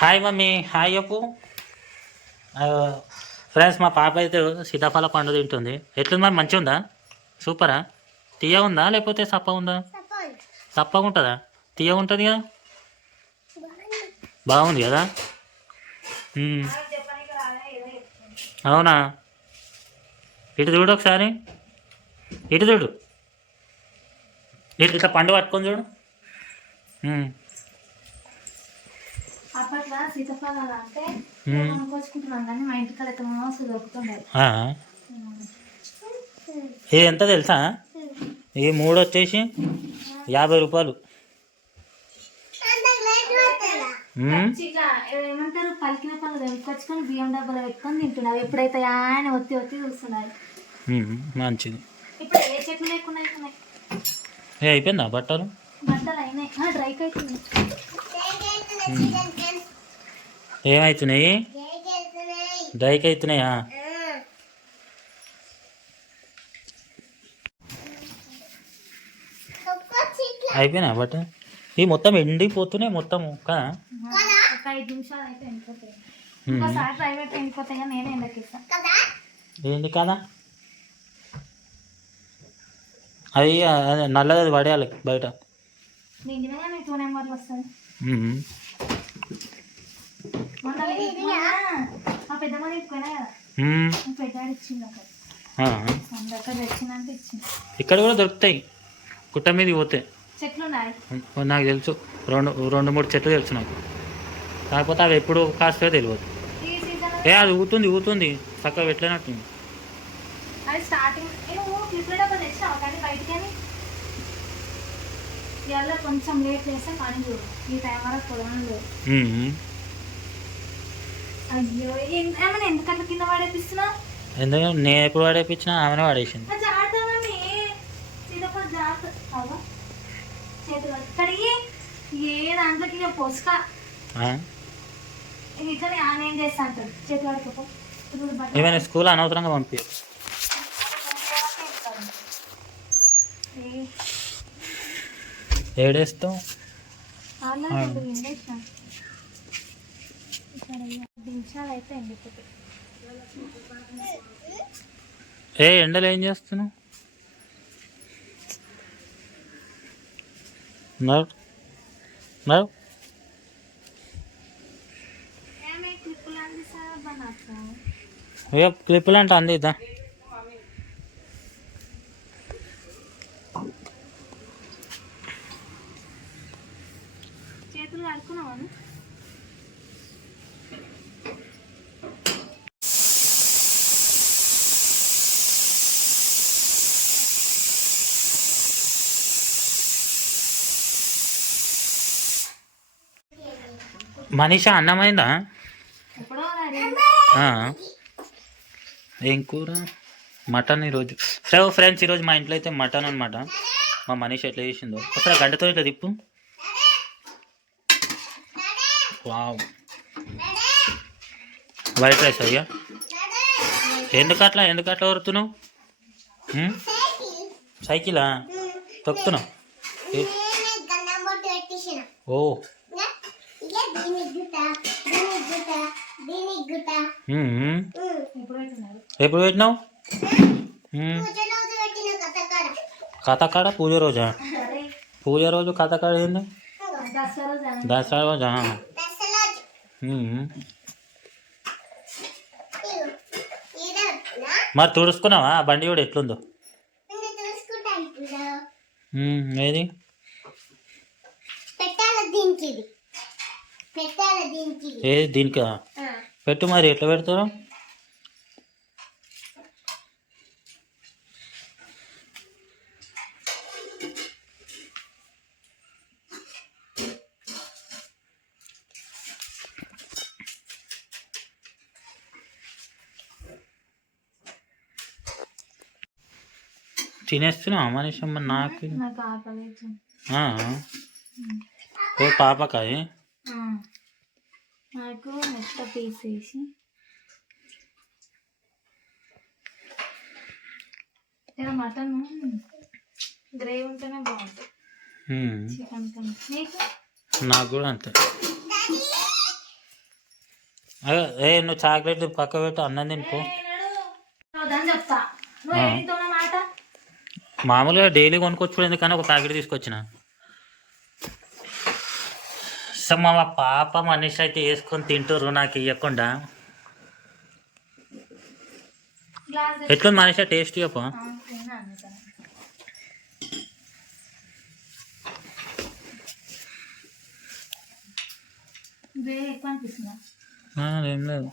Hi mummy, hi చెప్పు. Friends, మా పాప అయితే సీతాఫల పండు తింటుంది. ఎట్లుంది మరి, మంచిగా ఉందా? సూపరా? తీయ ఉందా లేకపోతే సప్ప ఉందా? సప్పగా ఉంటుందా? తీయ ఉంటుంది కదా, బాగుంది కదా. మ్మ్. అవునా? ఇటు చూడు ఒకసారి, ఇటు చూడు, ఇటు ఇట్లా పండు పట్టుకొని చూడు. మ్మ్. అప్పట్లో సీతాఫలాలు అంటే కొనుక్కొచ్చుకుంటున్నాం కానీ మా ఇంటికాడ అయితే మస్తు దొరుకుతుండే. ఇది ఎంత తెలుసా? ఈ మూడు వచ్చేసి 50 రూపాయలు. ఏమంటారు, పలికిన పళ్ళు తెంపుకొచ్చుకొని బియ్యం డబ్బాలో పెట్టుకొని తింటున్నారు. ఎప్పుడైతే ఆయన ఒత్తి ఒత్తి చూస్తున్నారు. మంచిది. ఇప్పుడు ఏ చెట్లు లేకుండా అవుతున్నాయి. అయిపోయిందా బట్టలు? బట్టలు అయినాయి, డ్రైకి అవుతుంది. ఏమవుతున్నాయి? డ్రైకి అవుతున్నాయా? అయిపోయినా బట్ట ఇవి మొత్తం ఎండిపోతున్నాయి మొత్తం కదా. ఒక 5 నిమిషాలు అయితే ఎండిపోతాయి. ఒకసారి ప్రైవేట్ ఎండిపోతాయి కానీ నేనే ఎండకిస్తాను. ఏంటి కదా, అవి నల్లది అది పడేయాలి బయట. నిజంగా 2 నెంబర్లు వస్తుంది. మా పెద్దమ్మ తీసుకున్నా కదా, పెద్దాడు ఇచ్చింది అక్కడ తెచ్చిందంటే ఇచ్చింది. ఇక్కడ కూడా దొరుకుతాయి, గుట్ట మీదకి పోతే చెట్లు ఉన్నాయి. నాకు తెలుసు, 2-3 చెట్లు తెలుసు నాకు. కాకపోతే అవి ఎప్పుడు కాస్తాయో తెలియదు. అది ఊతుంది చక్కగా పెట్టలేనట్టుంది. అది స్టార్టింగ్ తెచ్చినావు కానీ బయటికి ఇవాళ కొంచెం లేట్ చేస్తే కానీ చూడు ఈ టైం వరకు పొలం. అయ్యో, ఏమైనా ఎందుకంటే కింద పడేపిస్తున్నా? ఎందుకంటే నేను ఎప్పుడు పడేపించినా ఆమెనే పడేసింది. చేతులు కడిగి ఏ దాంట్లోకి పోసుక ఇట్లా ఏం చేస్తా అంటాడు. చేతులు కడుకోపో. ఏమైనా స్కూల్ అనవసరంగా పంపించారు. ఏడేస్తాం నిమిషాలు అయితే ఎండిపోతాయి. ఎండలు ఏం చేస్తున్నావు? క్లిప్పులు అంటే అందిద్దా? చేతులు కడుక్కున్నావా? మనీషా, అన్నమైందా? ఏం కూర? మటన్ ఈరోజు. ఫ్రెండ్స్, ఈరోజు మా ఇంట్లో అయితే మటన్ అనమాట. మా మనీషా ఎట్లా చేసిందో ఒకసారి గంటతో ఇట్లా తిప్పు. వావ్, వైట్ రైస్ అయ్యా. ఎందుకట్లా వరుతున్నావు? సైకిలా తొక్కుతున్నావు? ఓ, ఎప్పుడు పెట్టినావు? కథకాడ పూజ రోజా? పూజ రోజు కథకాడ ఏంది? దసరా రోజా? మరి తుడుచుకున్నావా? బండి కూడా ఎట్లుందో? ఏది ఏది దీనికి పెట్టు. మరి ఎట్లా పెడతారు? తినేస్తున్నావా మనిషి? నాకు పాపకాయ నాకు మెత్త పీస్ వేసి మటన్ గ్రేవీ ఉంటేనే బాగుంటుంది చికెన్ కన్నా. నీకు? నాకు కూడా అంతే. నువ్వు చాక్లెట్ పక్క పెట్టు, అన్నం తినిపో. వద్దని చెప్తా. నువ్వు ఆ. ఏడితో మాట మామూలుగా డైలీ కొనుక్కొచ్చు ఎందుకని ఒక ప్యాకెట్ తీసుకొచ్చిన. సో మా పాప మనిషి అయితే వేసుకొని తింటారు నాకు ఇవ్వకుండా. గ్లాస్ ఎట్లుంది మనిషి టేస్ట్ చెప్ప. ఎక్కువ అనిపిస్తుందా? ఏం లేదు.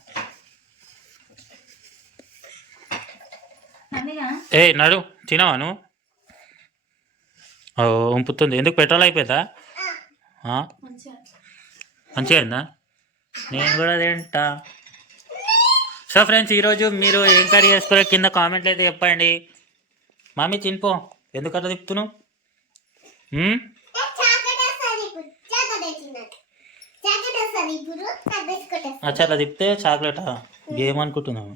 అన్నయ్య నడు తినవా నువ్వు? ఉంపుతుంది. ఎందుకు పెట్రోల్ అయిపోయిందా? మంచిగా మంచిగా అయిందా? నేను కూడా తింటా. సో ఫ్రెండ్స్, ఈరోజు మీరు ఏం కర్రీ చేసుకోరో కింద కామెంట్లు అయితే చెప్పండి. మమ్మీ తినిపో, ఎందుకట్లా తిప్పుతున్నావు? అచ్చా అట్లా తిప్పితే చాక్లెటా? గేమ్ అనుకుంటున్నావు?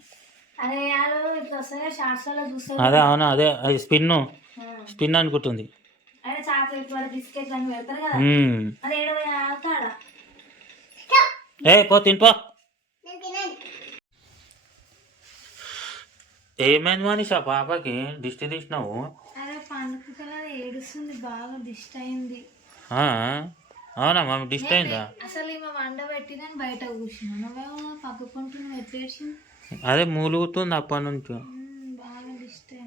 అరే వాళ్ళు ఇట్లా వస్తాయి షార్ట్స్ లో చూస్తే అదే అవునా, అదే అది స్పిన్ అనుకుంటుంది. అదే చాక్లెట్ వాడు బిస్కెట్లు అని పెడతారు కదా, అది ఏడవ ఆడ పో తినిపో. ఏమైంది మనిషి ఆ పాపకి దిష్టి తీసినావు? అరే పండుగ కల ఏడుస్తుంది, బాగా దిష్టి అయింది. అవునా మమ్మీ, దిష్టి అయిందా? అసలు ఈమె వండ పెట్టి కానీ బయట కూర్చున్నా, నువ్వేమో పక్కకుంటూ నువ్వు ఎట్లా ఏడ్చింది? అదే మూలుగుతుంది అప్పటి నుంచి. బాగా దిష్టి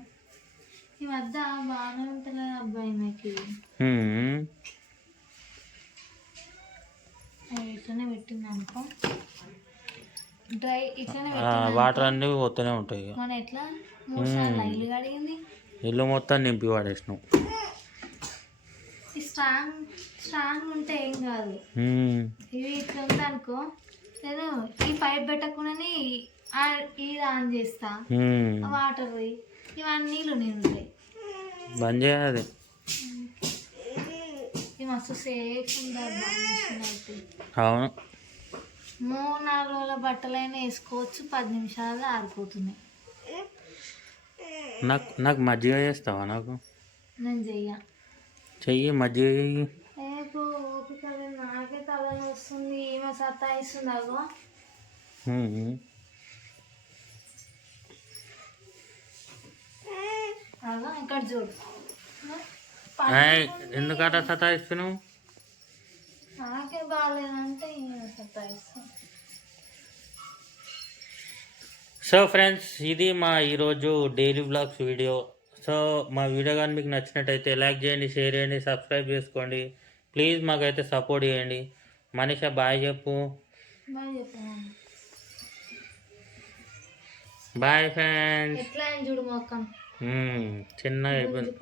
ఈ వద్ద బాగానే ఉంటుంది అబ్బాయి నాకు. ఇట్లనే పెట్టింది అనుకో, డ్రై ఇట్లనే వాటర్ అన్నీ పోతూనే ఉంటాయి. మన ఎట్లా 3 సార్లు ఇల్లు కడిగింది, ఇల్లు మొత్తం నింపి వాడేసినావు. స్ట్రాంగ్ స్ట్రాంగ్ ఉంటే ఏం కాదు. ఇవి ఇట్లా ఉందనుకో, నేను ఈ పైప్ పెట్టకుండానే ఇది ఆన్ చేస్తా, వాటర్ పోయి ఇవన్నీ నీళ్ళు నిండుతాయి. బంద్ చేయాలి. ఇది మస్తు సేఫ్ ఉండాలి అయితే. అవును, 3-4 రోజుల బట్టలైనా వేసుకోవచ్చు, 10 నిమిషాలు ఆరిపోతున్నాయి. నాకు మజ్జిగ చేస్తావా? నాకు నేను చెయ్యి మజ్జిగ చెయ్యి. ఓపిక లేదు, నాకే తలని వస్తుంది, ఈమె సతాయిస్తుంది. అగో అగో ఇక్కడ చూడు, ఎందుకట సతాయిస్తున్నావు? నాకే బాగాలేదంటే ఈమె సతాయిస్తుంది. సో ఫ్రెండ్స్, ఇది మా ఈరోజు డైలీ వ్లాగ్స్ వీడియో. సో మా వీడియో కానీ మీకు నచ్చినట్టయితే లైక్ చేయండి, షేర్ చేయండి, సబ్స్క్రైబ్ చేసుకోండి. ప్లీజ్ మాకైతే సపోర్ట్ చేయండి. మనీషా బాయ్ చెప్పు. Bye friends. ఎట్లా చూడు మొక్కం చిన్నగా అయిపోయింది.